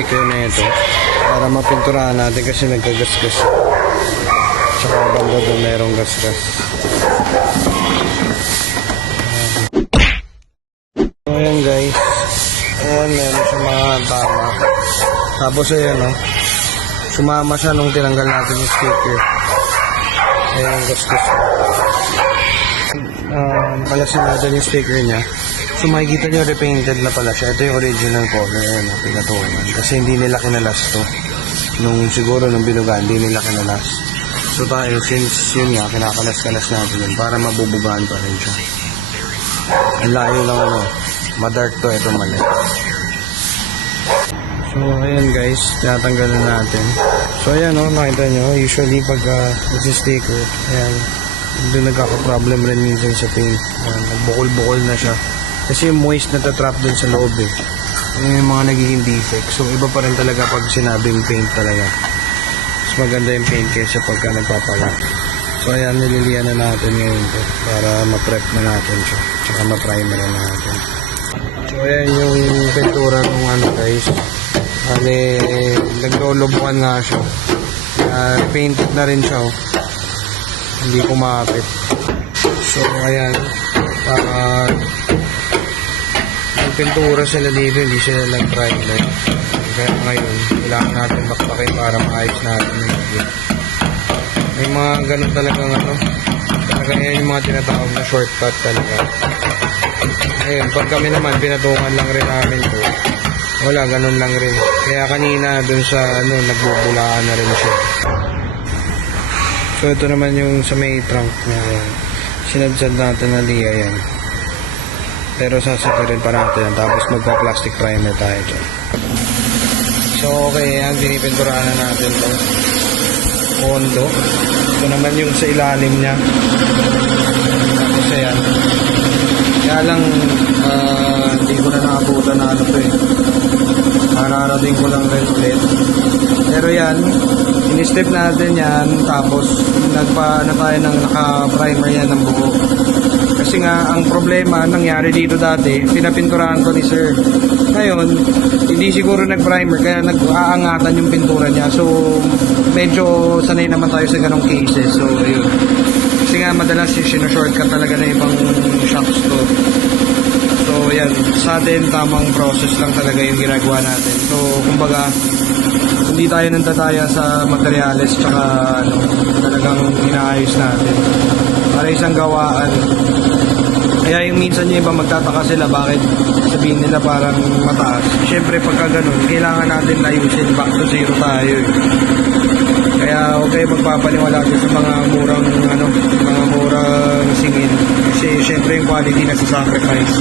sticker na ito para mapinturahan natin kasi nagkagasgas. Tsaka banda doon merong gasgas. So ayan guys, ayan meron siya mga tama. Tapos ayan sumama siya nung tinanggal natin yung sticker. Ayan gasgas. Palasin natin yung sticker niya. So makikita nyo repainted na pala siya. Ito yung original color, pinatunan. Kasi hindi nila kinalas to. Siguro nung binugaan, hindi nila kinalas. So tayo, since yun nga, kinakalas-kalas natin yun para mabubugaan pa rin siya. Ang layo lang madark to, ito mali. So ayan guys, tinatanggalan natin. So ayan nakita nyo, usually pag sticker, ayan, doon nagkaka-problem rin minsan sa paint. Nagbukol-bukol na siya. Kasi yung moist na tatrap dun sa loob yung mga nagiging defect. So iba pa rin talaga pag sinabing paint talaga. Mas maganda yung paint kaysa pagka nagpapala. So ayan, nililian na natin ngayon para ma-prep na natin siya. Tsaka ma-primer na natin. So ayan yung pintura ng guys. Naglolobuhan nga siya. Painted na rin siya. Hindi kumapit. So ayan, yung pintura sila dito, hindi sila nag-primer. Kaya ngayon, kailangan natin bakbakin para maayos natin yung video. May mga ganun talagang talaga yan yung mga tinatawag na shortcut talaga. Ayun, pag kami naman, pinatungan lang rin namin to. Wala, ganun lang rin. Kaya kanina, dun sa nagbubulaan na rin siya. So ito naman yung sa may trunk niya. Sinadsad natin na liya yan. Pero sasatirin pa natin yan. Tapos magpa-plastic primer tayo dyan. So okay, yan. Pinipinturahan na natin to. Kondo. Ito naman yung sa ilalim niya. Tapos yan. Kaya lang, hindi ko na nakabutan na Mararating ko lang rin ulit. Pero yan, in-step natin yan. Tapos tayo ng naka-primer yan ng buo. Kasi nga, ang problema nangyari dito dati, pinapinturahan ko ni sir. Ngayon, hindi siguro nag-primer, kaya nag-aangatan yung pintura niya. So, medyo sanay naman tayo sa ganong cases. So, ayun. Kasi nga, madalas yung shortcut talaga na ibang shops to. So, yan. Sa atin, tamang process lang talaga yung ginagawa natin. So, kumbaga, hindi tayo nantataya sa materyales tsaka talagang inaayos natin. Para isang gawaan. Kaya yung minsan yung iba magtataka sila bakit sabihin nila parang mataas. Siyempre pagka ganun, kailangan natin ayusin, back to zero tayo. Kaya okay magpapaniwala sa mga murang mga murang singin. Kasi siyempre yung quality nasa sacrifice.